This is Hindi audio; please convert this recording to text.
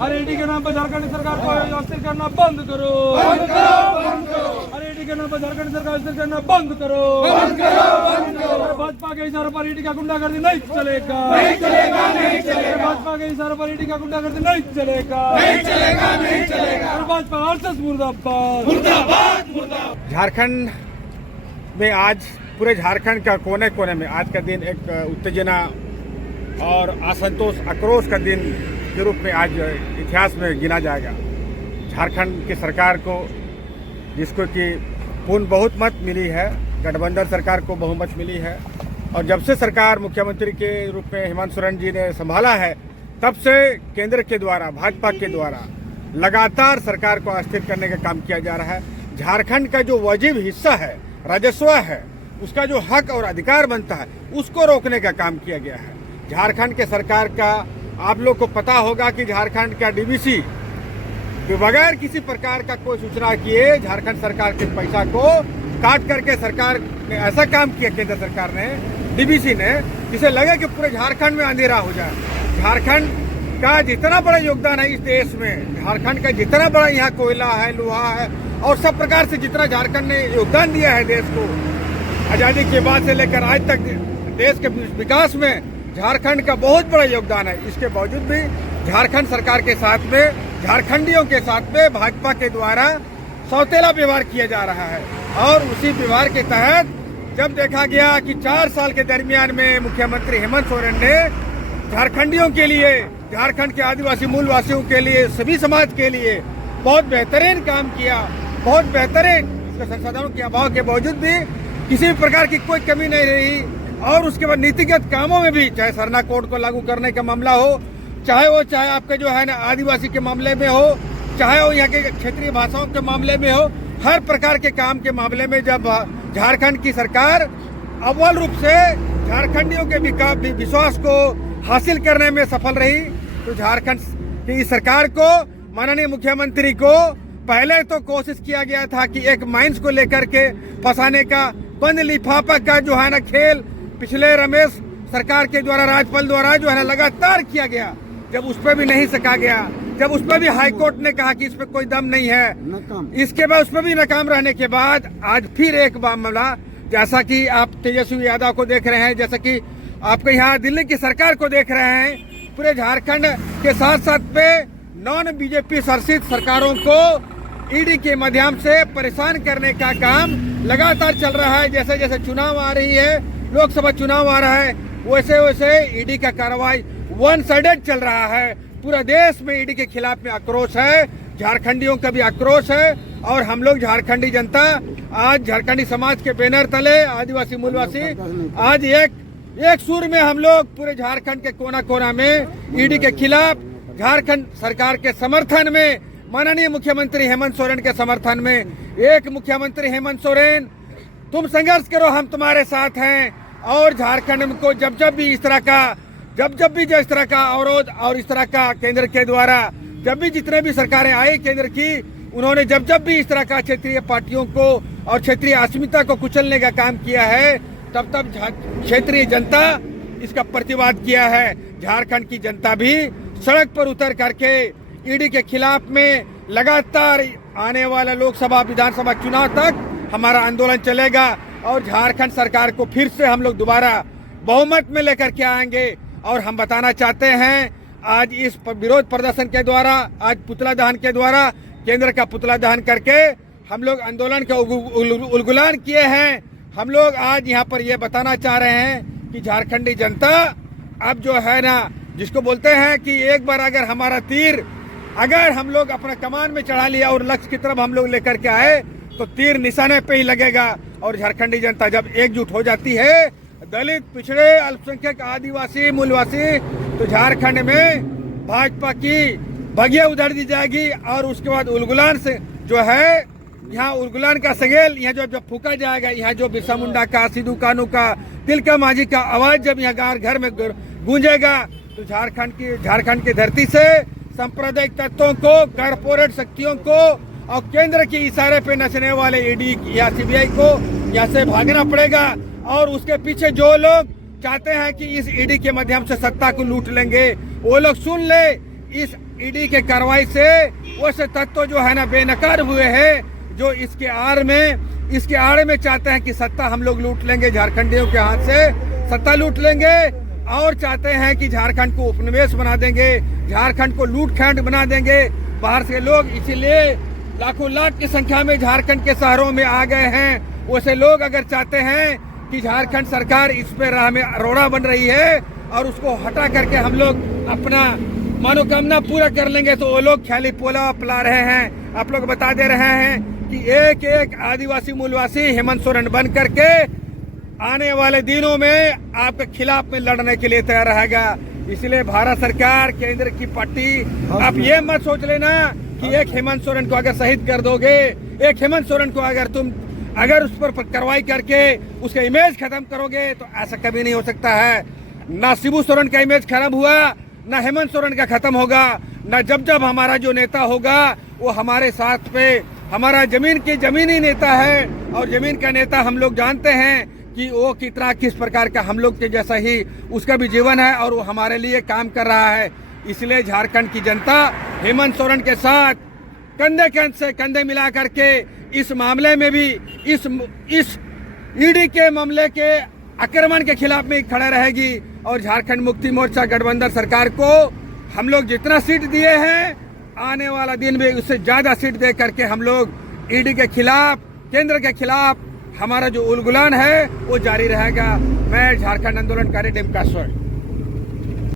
ईडी के नाम पर झारखंड सरकार को अस्थिर करना बंद करो। ईडी के नाम पर झारखंड सरकार अस्थिर करना बंद करो। भाजपा के इशारों पर ईडी का गुंडागर्दी नहीं चलेगा। भाजपा के इशारों पर ईडी का गुंडागर्दी नहीं चलेगा। और भाजपा आरएसएस मुर्दाबाद। झारखंड में आज पूरे झारखंड का कोने कोने में आज का दिन एक उत्तेजना और असंतोष आक्रोश का दिन के रूप में आज इतिहास में गिना जाएगा। झारखंड की सरकार को जिसको कि पूर्ण बहुमत मिली है, गठबंधन सरकार को बहुमत मिली है और जब से सरकार मुख्यमंत्री के रूप में हेमंत सोरेन जी ने संभाला है तब से केंद्र के द्वारा भाजपा के द्वारा लगातार सरकार को अस्थिर करने का काम किया जा रहा है। झारखंड का जो वाजिब हिस्सा है, राजस्व है, उसका जो हक और अधिकार बनता है उसको रोकने का काम किया गया है। झारखंड के सरकार का आप लोग को पता होगा कि झारखंड का डीबीसी बगैर किसी प्रकार का कोई सूचना किए झारखंड सरकार के पैसा को काट करके सरकार ने ऐसा काम किया, केंद्र सरकार ने, डीबीसी ने, जिसे लगे कि पूरे झारखंड में अंधेरा हो जाए। झारखंड का जितना बड़ा योगदान है इस देश में, झारखंड का जितना बड़ा यहाँ कोयला है, लोहा है और सब प्रकार से जितना झारखंड ने योगदान दिया है देश को आजादी के बाद से लेकर आज तक देश के विकास में झारखंड का बहुत बड़ा योगदान है। इसके बावजूद भी झारखंड सरकार के साथ में, झारखंडियों के साथ में भाजपा के द्वारा सौतेला व्यवहार किया जा रहा है। और उसी व्यवहार के तहत जब देखा गया कि 4 साल के दरमियान में मुख्यमंत्री हेमंत सोरेन ने झारखंडियों के लिए, झारखंड के आदिवासी मूलवासियों के लिए, सभी समाज के लिए बहुत बेहतरीन काम किया, बहुत बेहतरीन संसाधनों के अभाव के बावजूद भी किसी भी प्रकार की कोई कमी नहीं रही। और उसके बाद नीतिगत कामों में भी, चाहे सरना कोड को लागू करने का मामला हो, चाहे आपके जो है ना आदिवासी के मामले में हो, चाहे वो यहाँ के क्षेत्रीय भाषाओं के मामले में हो, हर प्रकार के काम के मामले में जब झारखंड की सरकार अव्वल रूप से झारखंडियों के विश्वास को हासिल करने में सफल रही, तो झारखंड की सरकार को, माननीय मुख्यमंत्री को पहले तो कोशिश किया गया था कि एक माइंस को लेकर के फंसाने का, बंद लिफाफा का जो है ना खेल पिछले रमेश सरकार के द्वारा, राज्यपाल द्वारा जो है ना लगातार किया गया। जब उस पर भी नहीं सका गया, जब उस पर भी हाईकोर्ट ने कहा कि इस पर कोई दम नहीं है, इसके बाद उस पर भी नाकाम रहने के बाद आज फिर एक मामला, जैसा कि आप तेजस्वी यादव को देख रहे हैं, जैसा कि आपके यहाँ दिल्ली की सरकार को देख रहे हैं, पूरे झारखंड के साथ साथ में नॉन बीजेपी शासित सरकारों को ईडी के माध्यम से परेशान करने का काम लगातार चल रहा है। जैसे जैसे चुनाव आ रही है, लोकसभा चुनाव आ रहा है, वैसे वैसे ईडी का कार्रवाई वन साइडेड चल रहा है। पूरा देश में ईडी के खिलाफ में आक्रोश है, झारखंडियों का भी आक्रोश है और हम लोग झारखंडी जनता आज झारखंडी समाज के बैनर तले, आदिवासी मूलवासी आज एक सुर में हम लोग पूरे झारखंड के कोना कोना में ईडी के खिलाफ, झारखंड सरकार के समर्थन में, माननीय मुख्यमंत्री हेमंत सोरेन के समर्थन में, एक मुख्यमंत्री हेमंत सोरेन, तुम संघर्ष करो, हम तुम्हारे साथ हैं। और झारखंड को जब भी इस तरह का अवरोध और इस तरह का केंद्र के द्वारा जब भी जितने भी सरकारें आई केंद्र की, उन्होंने जब भी इस तरह का क्षेत्रीय पार्टियों को और क्षेत्रीय अस्मिता को कुचलने का काम किया है, तब क्षेत्रीय जनता इसका प्रतिवाद किया है। झारखंड की जनता भी सड़क पर उतर करके ईडी के खिलाफ में लगातार आने वाला लोकसभा विधानसभा चुनाव तक हमारा आंदोलन चलेगा और झारखंड सरकार को फिर से हम लोग दोबारा बहुमत में लेकर के आएंगे। और हम बताना चाहते हैं, आज इस विरोध प्रदर्शन के द्वारा, आज पुतला दहन के द्वारा, केंद्र का पुतला दहन करके हम लोग आंदोलन का उलगुलान किए हैं। हम लोग आज यहाँ पर ये बताना चाह रहे हैं कि झारखंडी जनता अब जो है ना, जिसको बोलते हैं कि एक बार अगर हमारा तीर अगर हम लोग अपना कमान में चढ़ा लिया और लक्ष्य की तरफ हम लोग लेकर के आए तो तीर निशाने पे ही लगेगा। और झारखंडी जनता जब एकजुट हो जाती है, दलित, पिछड़े, अल्पसंख्यक, आदिवासी, मूलवासी, तो झारखंड में भाजपा की भगिया उधड़ दी जाएगी। और उसके बाद उलगुलान से जो है, यहाँ उलगुलान का संगेल यहाँ जब फूका जाएगा, यहाँ जो बिरसा मुंडा का, सिद्धू कानू का, तिलका मांझी का आवाज जब यहाँ घर में गूंजेगा, तो झारखंड की धरती से सांप्रदायिक तत्वों को, कारपोरेट शक्तियों को और केंद्र के इशारे पे नचने वाले ईडी या सीबीआई को यहाँ से भागना पड़ेगा। और उसके पीछे जो लोग चाहते हैं कि इस ईडी के माध्यम से सत्ता को लूट लेंगे, वो लोग सुन ले, इस ईडी के कार्रवाई से वो से तत्व जो है ना बेनकाब हुए हैं, जो इसके आड़ में चाहते हैं कि सत्ता हम लोग लूट लेंगे, झारखंडियों के हाथ से सत्ता लूट लेंगे और चाहते हैं कि झारखंड को उपनिवेश बना देंगे, झारखंड को लूटखंड बना देंगे बाहर से लोग। इसीलिए लाखों लाख की संख्या में झारखंड के शहरों में आ गए हैं। वैसे लोग अगर चाहते हैं कि झारखंड सरकार इस पे राह में रोड़ा बन रही है और उसको हटा करके हम लोग अपना मनोकामना पूरा कर लेंगे, तो वो लोग ख्याली पोला पिला रहे हैं। आप लोग बता दे रहे हैं कि एक एक आदिवासी मूलवासी हेमंत सोरेन बन करके आने वाले दिनों में आपके खिलाफ में लड़ने के लिए तैयार रहेगा। इसलिए भारत सरकार, केंद्र की पार्टी, आप ये मत सोच लेना कि एक हेमंत सोरेन को अगर शहीद कर दोगे, एक हेमंत सोरेन को अगर उस पर कार्रवाई करके उसका इमेज खत्म करोगे, तो ऐसा कभी नहीं हो सकता है। ना शिबू सोरेन का इमेज खराब हुआ, ना हेमंत सोरेन का खत्म होगा, ना जब हमारा जो नेता होगा वो हमारे साथ पे, हमारा जमीनी नेता है और जमीन का नेता हम लोग जानते हैं कि वो किस प्रकार का हम लोग के जैसा ही उसका भी जीवन है और वो हमारे लिए काम कर रहा है। इसलिए झारखंड की जनता हेमंत सोरेन के साथ कंधे से कंधे मिला करके इस मामले में भी इस ईडी के मामले के आक्रमण के खिलाफ में खड़ा रहेगी और झारखंड मुक्ति मोर्चा गठबंधन सरकार को हम लोग जितना सीट दिए हैं, आने वाला दिन भी उससे ज्यादा सीट दे करके हम लोग ईडी के खिलाफ, केंद्र के खिलाफ हमारा जो उलगुलान है वो जारी रहेगा। मैं झारखंड आंदोलनकारी डिम्का सोरेन।